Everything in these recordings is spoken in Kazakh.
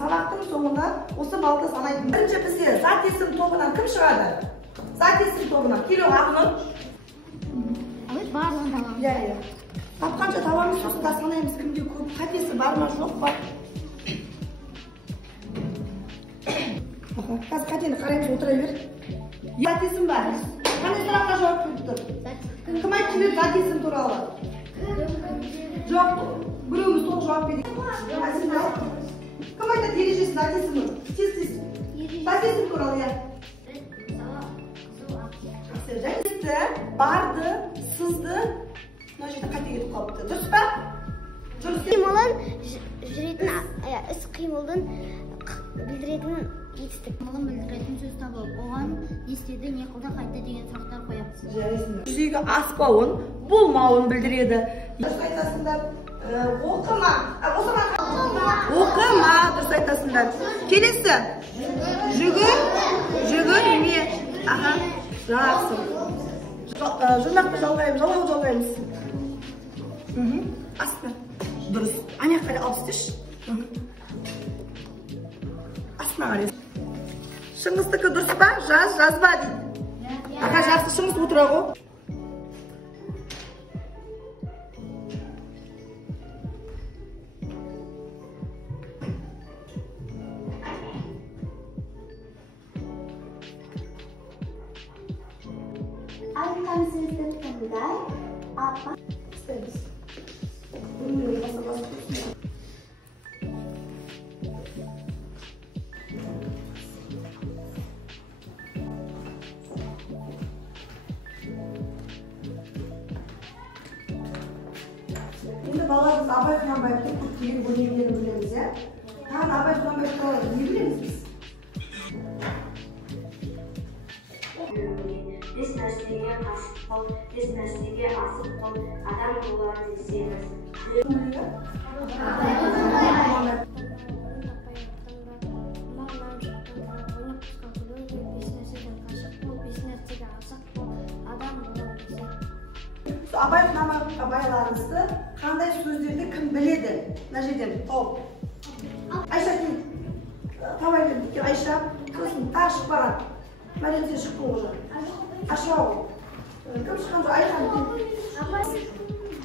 Сабақтың соңында осы балды санайтын. Бірінші бізде зат есім тобынан кім шығады? Зат есім тобынан келу ақының? Барлығын табамыз. Иә. Тапқанша табамыз, сосын да санаймыз кімде көп, қатесі бар ма, жоқ па? Қазір қатені қараймыз, отыра бер. Зат есім бар. Қандай сұраққа жауап беріп тұр? Кім айтып жіберді зат есім туралы? Жоқ, біреуміз толық жауап берейік. Кім айтады ережесі зат есімі? Тез. Зат есім туралы, иә. Жәнесті, барды, сызды, мына жерде қате кетіп қалыпты. Дұрыс па? Дұрыс. Қимылын жүретін іс-қимылдың білдіретін етістік. Қимылын білдіретін сөз табылып, оған не істеді, не қылды, қайтты деген сұрақтар қоямыз. Жүзеге аспауын, болмауын білдіреді. Дұрыс айтасыңдар. Оқыма. Оқыма, дұрыс айтасыңдар. Келесі. Жүгірме. Аха. Жақсы. Жұрнақты жалғаймыз. Астына. Дұрыс. Аяқ қарай алып істеші. Астына қарай. Шыңғыстікі дұрыс па? Жазба дейді. Аха, жақсы. Шыңғыс отыра ғой. Айтқан сөзді тыңдай, апа. Істейміз. Енді балаларымыз Абай Құнанбаевтың көптеген өлеңдерін білеміз, иә? Тағы Абай Құнанбаев туралы не білеміз біз? Бес нәрсеге қасық бол, бес нәрсеге асық бол, адам боларын десеңіз. Абай Құнанбаевқа байланысты қандай сөздерді кім біледі? Мына жерден тауып. Айша кім? Табай берді. Айша, сосын тағы шығып барады. Мәден сен шықтың уже. Ашуа ғой. Кім шыққан жоқ? Айхан.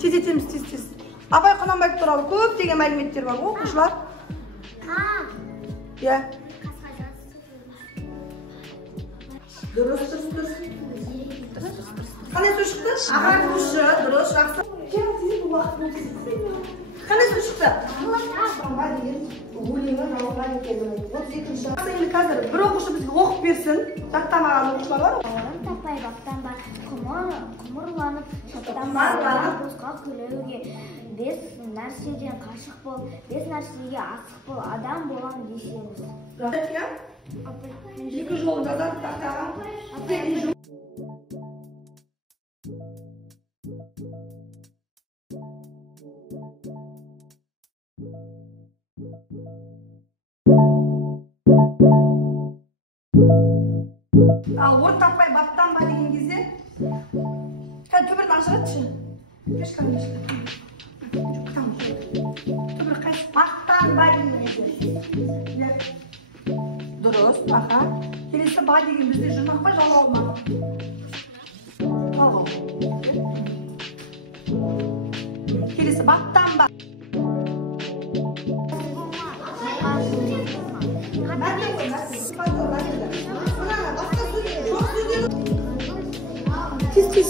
Тез етеміз, тез. Абай Құнанбаев туралы көптеген мәліметтер бар. Оқушылар. Иә. Дұрыс. Қандай сөз шықты? Ағартушы, дұрыс, жақсы. Қандай сөз шықты? Астамға деген өлеңі жалған екенін. 32-ші. Енді қазір бір оқушы бізге оқып берсін. Жаттамаған оқушылар бар. Таппай баптан бар, құмырланып, шаттан бар, босқа күлеуге. Бес нәрседен қашық бол, бес нәрсеге асық бол, адам болам десеңіз. Жақсы, екі жолын жазады тақтаға. Ал орын таппай баттан ба деген кезде төбірін ажыратшы. Төбір қайсы баттан ба деген кезде. Дұрыс, аха. Келесі ба деген бізде жұрнақ па жалау ма? Жалау. Келесі баттан ба. Тез.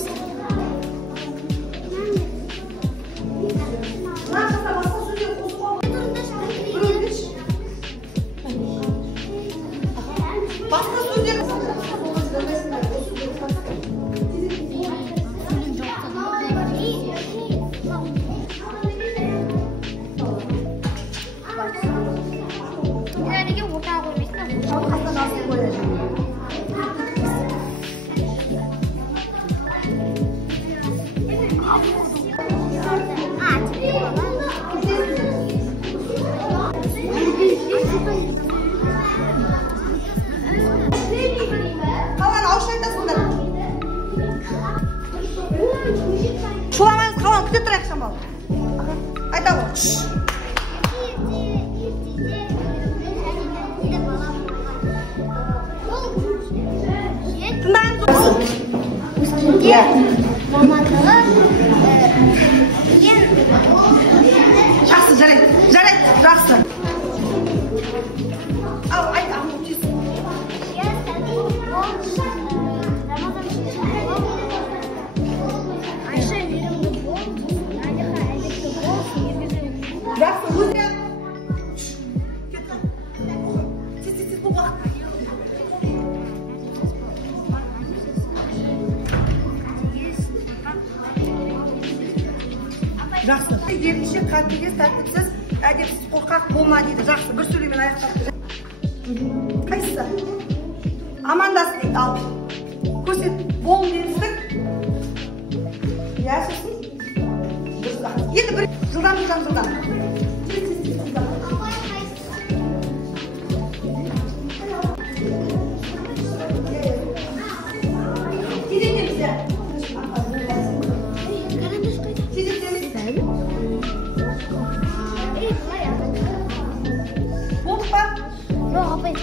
Қалған ауызша айтасыңдар. Шуламаңыз, қалған күте тұрайық шамбал. Айта ғой. Өскенде мамандығы Жақсы, жарайды, жақсы. Ал, айт, ақыл тез. Айша үйренді бол, Налиха әдепті бол, Жақсы, өзіне. Тез, бұл уақыт. Жақсы. Ерінші, қатыгез, тәртіпсіз, әдепсіз, қорқақ болма дейді. Жақсы, бір сөйлемен аяқтап. Қайсысы? Амандас дейді, ал. Көрсет, бол меністік. Я сосын. Енді бір жылдан. Болдық па? жоқ, апай.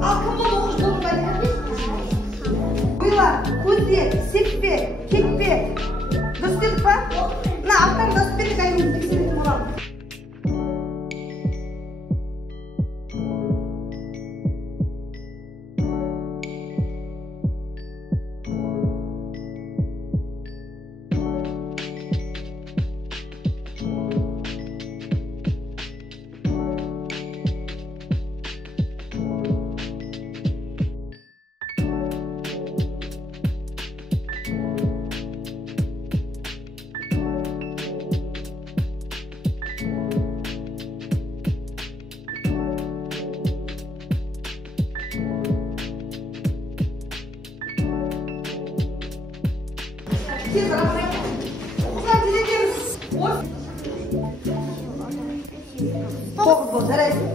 Ал кім болды оқыш болдың ба? Ойла, көзде, секпе, кекпе. Дұрыс дедік па? Мына аттарын дұрыс бердік, әйелін тексеретін боламын. Тез барамыз. Осылай тез етеміз. Тоғыз бол, жарайсың.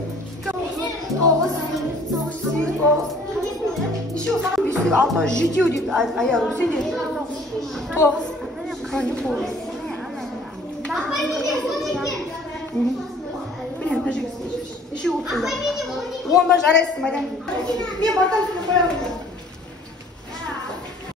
Тоғыз. Еще саған бесік, алты, жетеу дейді аяғы. Сен де. Тоғыз. Қанды тоғыз. Міне, бір жегіз. Еще өтті. 10 ба жарайсың, майдан. Мен батан сені қоямын.